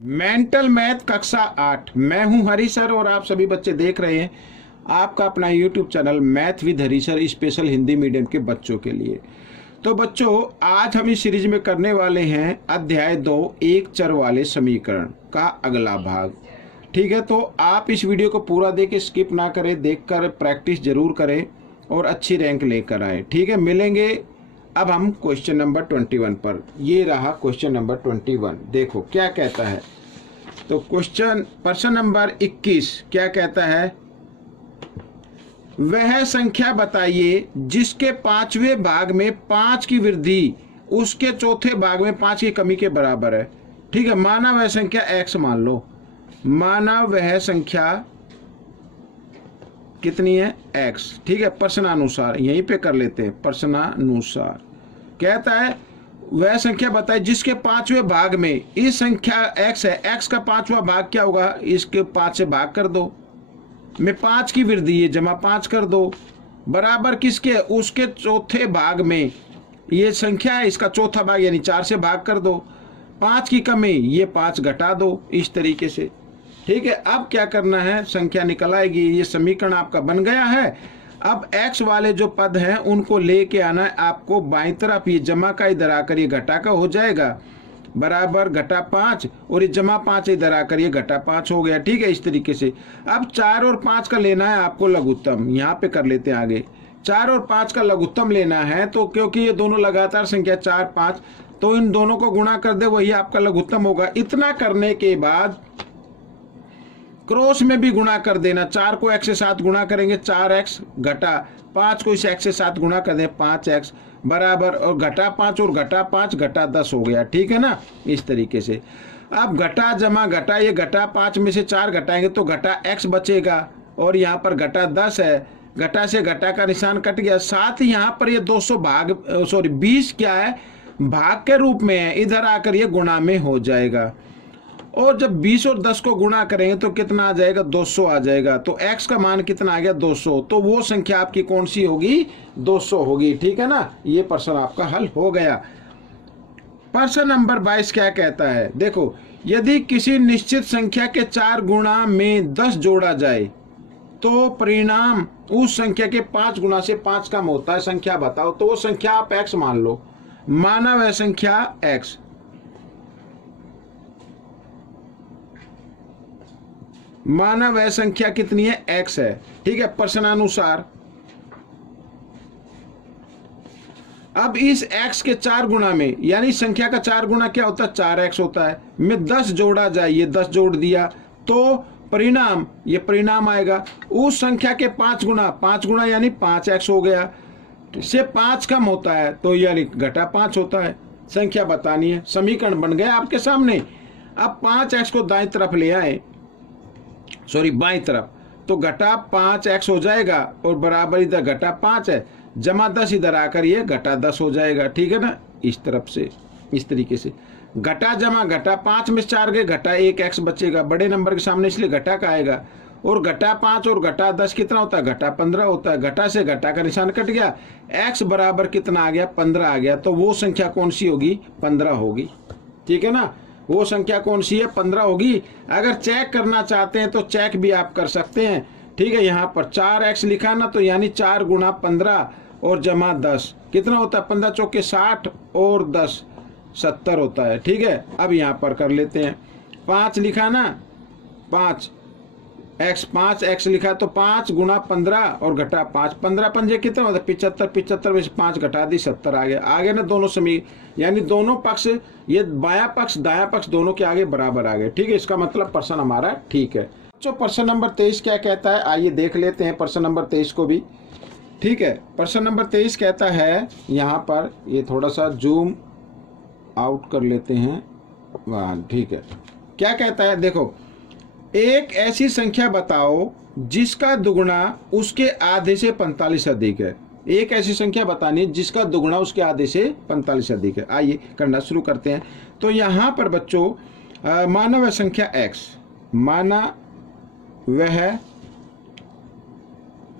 Mental math कक्षा 8। मैं हूं हरी सर और आप सभी बच्चे देख रहे हैं आपका अपना YouTube channel math with Hari sir special Hindi medium के बच्चों के लिए। तो बच्चों, आज हम इस सीरीज में करने वाले हैं अध्याय 2 एक चर वाले समीकरण का अगला भाग। ठीक है, तो आप इस वीडियो को पूरा देखें, स्किप ना करें, देखकर प्रैक्टिस जरूर करें और अच्छी रैंक लेकर आए। ठीक है, मिलेंगे अब हम क्वेश्चन नंबर 21 पर। ये रहा क्वेश्चन नंबर 21। देखो क्या कहता है। तो प्रश्न नंबर 21 क्या कहता है, वह संख्या बताइए जिसके पांचवें भाग में 5 की वृद्धि उसके चौथे भाग में 5 की कमी के बराबर है। ठीक है, माना वह संख्या x मान लो, माना वह संख्या कितनी है x। ठीक है, प्रश्नानुसार यहीं पे कर लेते हैं। प्रश्नानुसार कहता है वह संख्या बताए जिसके पांचवें भाग में, इस संख्या x है, x का पांचवा भाग क्या होगा, इसके 5 से भाग कर दो, में 5 की वृद्धि है, जमा 5 कर दो, बराबर किसके, उसके चौथे भाग में ये संख्या है, इसका चौथा भाग यानी 4 से भाग कर दो, 5 की कमी ये 5 घटा दो, इस तरीके से। ठीक है, अब क्या करना है, संख्या निकल आएगी। ये समीकरण आपका बन गया है। अब x वाले जो पद हैं उनको लेके आना है आपको बाईं तरफ। ये जमा का इधर आकर ये घटा का हो जाएगा, बराबर घटा 5, और ये जमा 5 इधर आकर ये घटा 5 हो गया। ठीक है, इस तरीके से। अब 4 और 5 का लेना है आपको लघुत्तम। यहाँ पे कर लेते हैं आगे। 4 और 5 का लघुत्तम लेना है, तो क्योंकि ये दोनों लगातार संख्या 4 5, तो इन दोनों को गुणा कर दे, वही आपका लघुत्तम होगा। इतना करने के बाद क्रॉस में भी गुणा कर देना। 4 को x से 7 गुणा करेंगे 4x, घटा 5 को इस x से 7 गुणा कर दें 5x, बराबर, और घटा 5 और घटा 5 घटा 10 हो गया। ठीक है ना, इस तरीके से। अब घटा जमा घटा, ये घटा 5 में से 4 घटाएंगे तो घटा x बचेगा, और यहाँ पर घटा 10 है, घटा से घटा का निशान कट गया। साथ ही यहाँ पर ये 200 भाग 20 क्या है, भाग के रूप में है, इधर आकर ये गुणा में हो जाएगा। और जब 20 और 10 को गुणा करेंगे तो कितना आ जाएगा, 200 आ जाएगा। तो x का मान कितना आ गया, 200। तो वो संख्या आपकी कौन सी होगी, 200 होगी। ठीक है ना, ये प्रश्न आपका हल हो गया। प्रश्न नंबर 22 क्या कहता है, देखो, यदि किसी निश्चित संख्या के 4 गुणा में 10 जोड़ा जाए तो परिणाम उस संख्या के 5 गुणा से 5 कम होता है, संख्या बताओ। तो वो संख्या आप x मान लो, माना वह संख्या x, माना वह संख्या कितनी है, x है। ठीक है, प्रश्नानुसार अब इस x के 4 गुणा में, यानी संख्या का 4 गुणा क्या होता है, 4x होता है, में 10 जोड़ा जाए, ये 10 जोड़ दिया तो परिणाम, ये परिणाम आएगा उस संख्या के 5 गुणा यानी 5x हो गया, से 5 कम होता है तो यानी घटा 5 होता है। संख्या बतानी है। समीकरण बन गया आपके सामने। अब 5x को दाएं तरफ ले आए, बाईं तरफ, तो घटा 5x हो जाएगा, और बराबर इधर घटा 5 है, जमा 10 इधर आकर ये घटा 10 हो जाएगा। ठीक है ना, इस तरफ से, इस तरीके से। घटा जमा घटा 5 में 4 गए, घटा 1x बचेगा बड़े नंबर के सामने, इसलिए घटा का आएगा। और घटा 5 और घटा 10 कितना होता है, घटा 15 होता है। घटा से घटा का निशान कट गया, x बराबर कितना आ गया, 15 आ गया। तो वो संख्या कौन सी होगी, 15 होगी। ठीक है ना, वो संख्या कौन सी है, 15 होगी। अगर चेक करना चाहते हैं तो चेक भी आप कर सकते हैं। ठीक है, यहाँ पर 4x लिखा ना, तो यानी 4 गुणा 15 और जमा 10 कितना होता है, 15 चौके 60 और 10 70 होता है। ठीक है, अब यहाँ पर कर लेते हैं। 5 लिखा ना, 5x लिखा, तो 5 गुणा 15 और घटा 5, 15 पंजे कितना होता है, 75, 75 में से 5 घटा दी, 70 आ गया। आगे ना दोनों यानी दोनों पक्ष, ये बायां पक्ष दायां पक्ष दोनों के आगे बराबर आ गए। ठीक है, इसका मतलब प्रश्न हमारा ठीक है। तो प्रश्न नंबर 23 क्या कहता है, आइए देख लेते हैं प्रश्न नंबर 23 को भी। ठीक है, प्रश्न नंबर 23 कहता है, यहाँ पर ये थोड़ा सा जूम आउट कर लेते हैं। वाह, ठीक है। क्या कहता है, देखो, एक ऐसी संख्या बताओ जिसका दुगुना उसके आधे से 45 अधिक है। एक ऐसी संख्या बतानी है जिसका दुगुना उसके आधे से 45 अधिक है। आइए करना शुरू करते हैं। तो यहाँ पर बच्चों, माना वह संख्या x, माना वह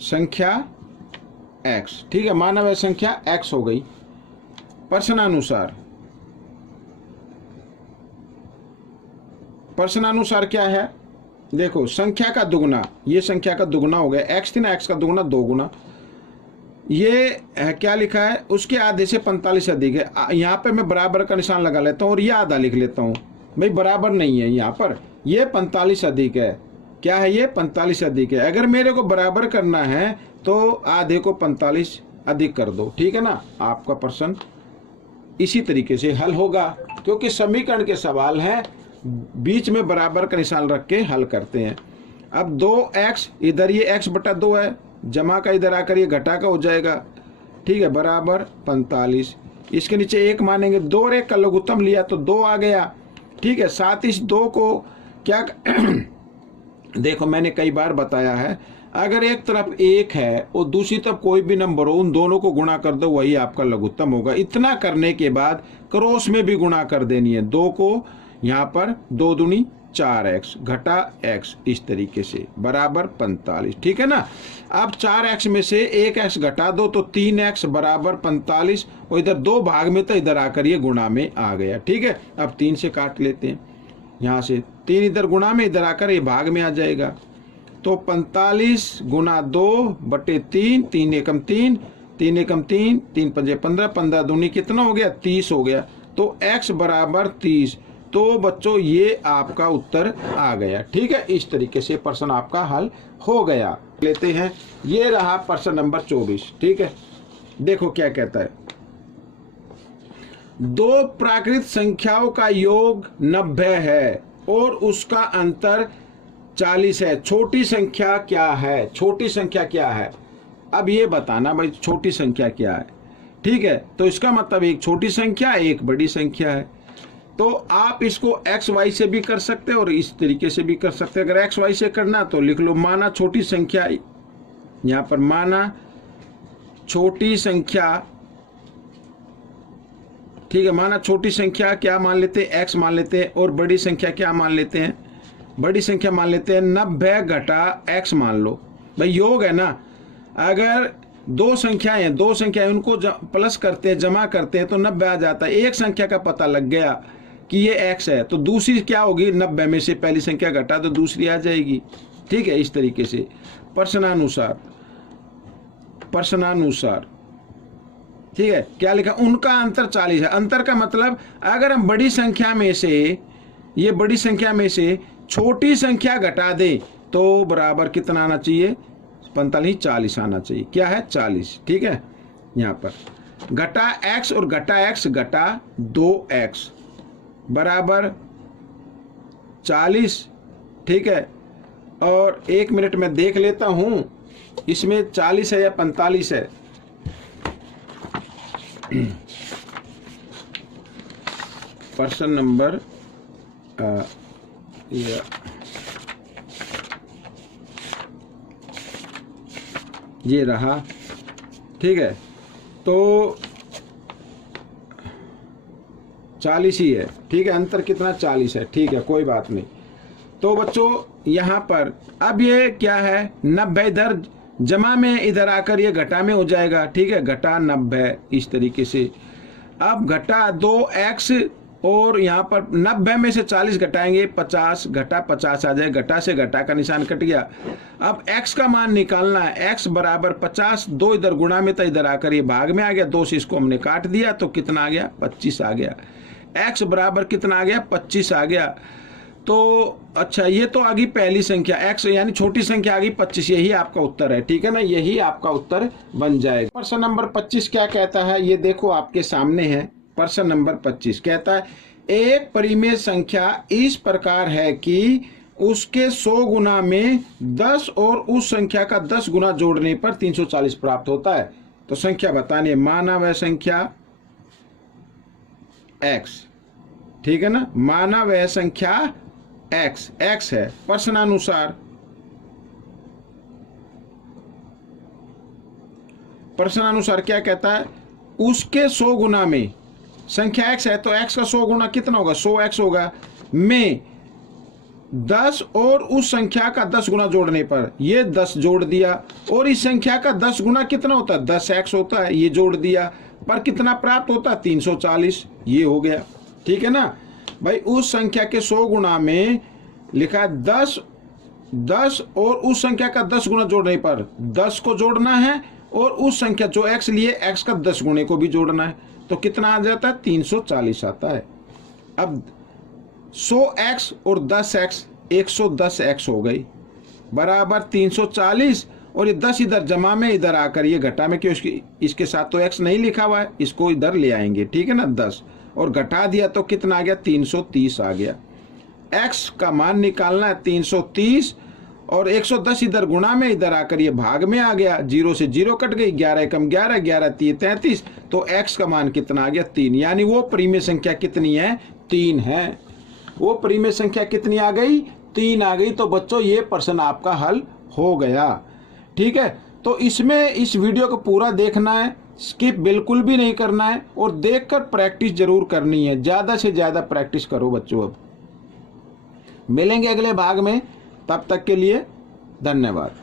संख्या x। ठीक है, माना वह संख्या x हो गई। प्रश्नानुसार प्रश्नानुसार क्या है, देखो संख्या का दुगुना, ये संख्या का दुगुना हो गया, x थी ना, x का दुगुना 2 गुना, ये है क्या लिखा है, उसके आधे से 45 अधिक है। यहाँ पे मैं बराबर का निशान लगा लेता हूँ और ये आधा लिख लेता हूँ, भाई बराबर नहीं है यहाँ पर, ये 45 अधिक है, क्या है ये 45 अधिक है। अगर मेरे को बराबर करना है तो आधे को 45 अधिक कर दो, ठीक है ना। आपका प्रश्न इसी तरीके से हल होगा, क्योंकि समीकरण के सवाल हैं, बीच में बराबर का निशान रख के हल करते हैं। अब 2x, इधर ये x बटा 2 है, जमा का इधर आकर ये घटा का हो जाएगा, ठीक है, बराबर 45। इसके नीचे 1 मानेंगे, 2 और 1 का लघुत्तम लिया तो 2 आ गया, ठीक है। साथ इस 2 को क्या देखो मैंने कई बार बताया है, अगर एक तरफ 1 है और दूसरी तरफ कोई भी नंबर हो, उन दोनों को गुणा कर दो, वही आपका लघुत्तम होगा। इतना करने के बाद क्रॉस में भी गुणा कर देनी है, 2 को यहाँ पर 2 दूनी 4x घटा x, इस तरीके से बराबर 45, ठीक है ना। अब 4x में से 1x घटा दो तो 3x बराबर 45, और इधर 2 भाग में तो इधर आकर ये गुणा में आ गया, ठीक है। अब 3 से काट लेते हैं, यहाँ से 3 इधर गुणा में, इधर आकर ये भाग में आ जाएगा, तो 45 गुना 2 बटे 3, 3 एकम 3, 3 एकम 3, 3 पंजे 15, 15 दूनी कितना हो गया 30 हो गया, तो x बराबर 30। तो बच्चों ये आपका उत्तर आ गया, ठीक है। इस तरीके से प्रश्न आपका हल हो गया। लेते हैं, ये रहा प्रश्न नंबर 24, ठीक है। देखो क्या कहता है, 2 प्राकृत संख्याओं का योग 90 है और उसका अंतर 40 है, छोटी संख्या क्या है, छोटी संख्या क्या है। अब ये बताना भाई छोटी संख्या क्या है, ठीक है। तो इसका मतलब एक छोटी संख्या एक बड़ी संख्या है। तो आप इसको एक्स वाई से भी कर सकते हैं और इस तरीके से भी कर सकते हैं। अगर एक्स वाई से करना तो लिख लो, माना छोटी संख्या, यहाँ पर माना छोटी संख्या, ठीक है, माना छोटी संख्या क्या मान लेते हैं, एक्स मान लेते हैं, और बड़ी संख्या क्या मान लेते हैं, बड़ी संख्या मान लेते हैं 90 घटा एक्स मान लो। भाई योग है ना, अगर 2 संख्याएं हैं, 2 संख्याएं उनको प्लस करते हैं, जमा करते हैं तो 90 आ जाता है। एक संख्या का पता लग गया कि ये x है, तो दूसरी क्या होगी, 90 में से पहली संख्या घटा तो दूसरी आ जाएगी, ठीक है। इस तरीके से प्रश्नानुसार, प्रश्नानुसार, ठीक है, क्या लिखा, उनका अंतर 40 है। अंतर का मतलब अगर हम बड़ी संख्या में से, ये बड़ी संख्या में से छोटी संख्या घटा दे तो बराबर कितना आना चाहिए, 45, 40 आना चाहिए, क्या है 40, ठीक है। यहाँ पर घटा x और घटा x घटा 2x बराबर 40, ठीक है। और 1 मिनट में देख लेता हूं इसमें 40 है या 45 है। प्रश्न नंबर ये रहा, ठीक है, तो 40 ही है, ठीक है। अंतर कितना 40 है, ठीक है, कोई बात नहीं। तो बच्चों यहाँ पर अब ये क्या है, 90 इधर जमा में, इधर आकर ये घटा में हो जाएगा, ठीक है, घटा 90 इस तरीके से। अब घटा 2x और यहाँ पर 90 में से 40 घटाएंगे 50, घटा 50 आ जाए, घटा से घटा का निशान कट गया। अब x का मान निकालना है, x बराबर 50, 2 इधर गुणा में था, इधर आकर ये भाग में आ गया, 2 से इसको हमने काट दिया तो कितना आ गया 25 आ गया। x बराबर कितना आ गया 25 आ गया। तो अच्छा, ये तो आ गई पहली संख्या x, यानी छोटी संख्या आ गई 25, यही आपका उत्तर है, ठीक है ना, यही आपका उत्तर बन जाएगा। प्रश्न नंबर 25 क्या कहता है, ये देखो आपके सामने है। प्रश्न नंबर 25 कहता है, एक परिमेय संख्या इस प्रकार है कि उसके 100 गुना में 10 और उस संख्या का 10 गुना जोड़ने पर 340 प्राप्त होता है। तो संख्या बतानी है, माना वह संख्या x, ठीक है ना, माना वह संख्या x है। प्रश्नानुसार, प्रश्नानुसार क्या कहता है, उसके 100 गुना में, संख्या x है तो x का 100 गुना कितना होगा, 100x होगा, में 10 और उस संख्या का 10 गुना जोड़ने पर, ये 10 जोड़ दिया, और इस संख्या का 10 गुना कितना होता है, 10x होता है, ये जोड़ दिया, पर कितना प्राप्त होता है 340, ये हो गया, ठीक है ना। भाई उस संख्या के 100 गुना में लिखा है 10 और उस संख्या का 10 गुना जोड़ने पर 10 को जोड़ना है और उस संख्या जो x लिए x का 10 गुने को भी जोड़ना है, तो कितना आ जाता है 340 आता है। अब 100x और 10x 110x हो गई बराबर 340 और ये 10 इधर जमा में इधर आकर ये घटा में, क्यों इसके साथ तो x नहीं लिखा हुआ है, इसको इधर ले आएंगे, ठीक है ना। 10 और घटा दिया तो कितना आ गया 330 आ गया। x का मान निकालना है 330 और 110 इधर गुणा में इधर आकर ये भाग में आ गया, 0 से 0 कट गई, 11 कम 11, 11 3 33, तो x का मान कितना आ गया 3, यानी वो परिमेय संख्या कितनी है 3 है। वो परिमेय संख्या कितनी आ गई 3 आ गई। तो बच्चों ये प्रश्न आपका हल हो गया, ठीक है। तो इसमें इस वीडियो को पूरा देखना है, स्किप बिल्कुल भी नहीं करना है और देखकर प्रैक्टिस जरूर करनी है, ज़्यादा से ज़्यादा प्रैक्टिस करो बच्चों। अब मिलेंगे अगले भाग में, तब तक के लिए धन्यवाद।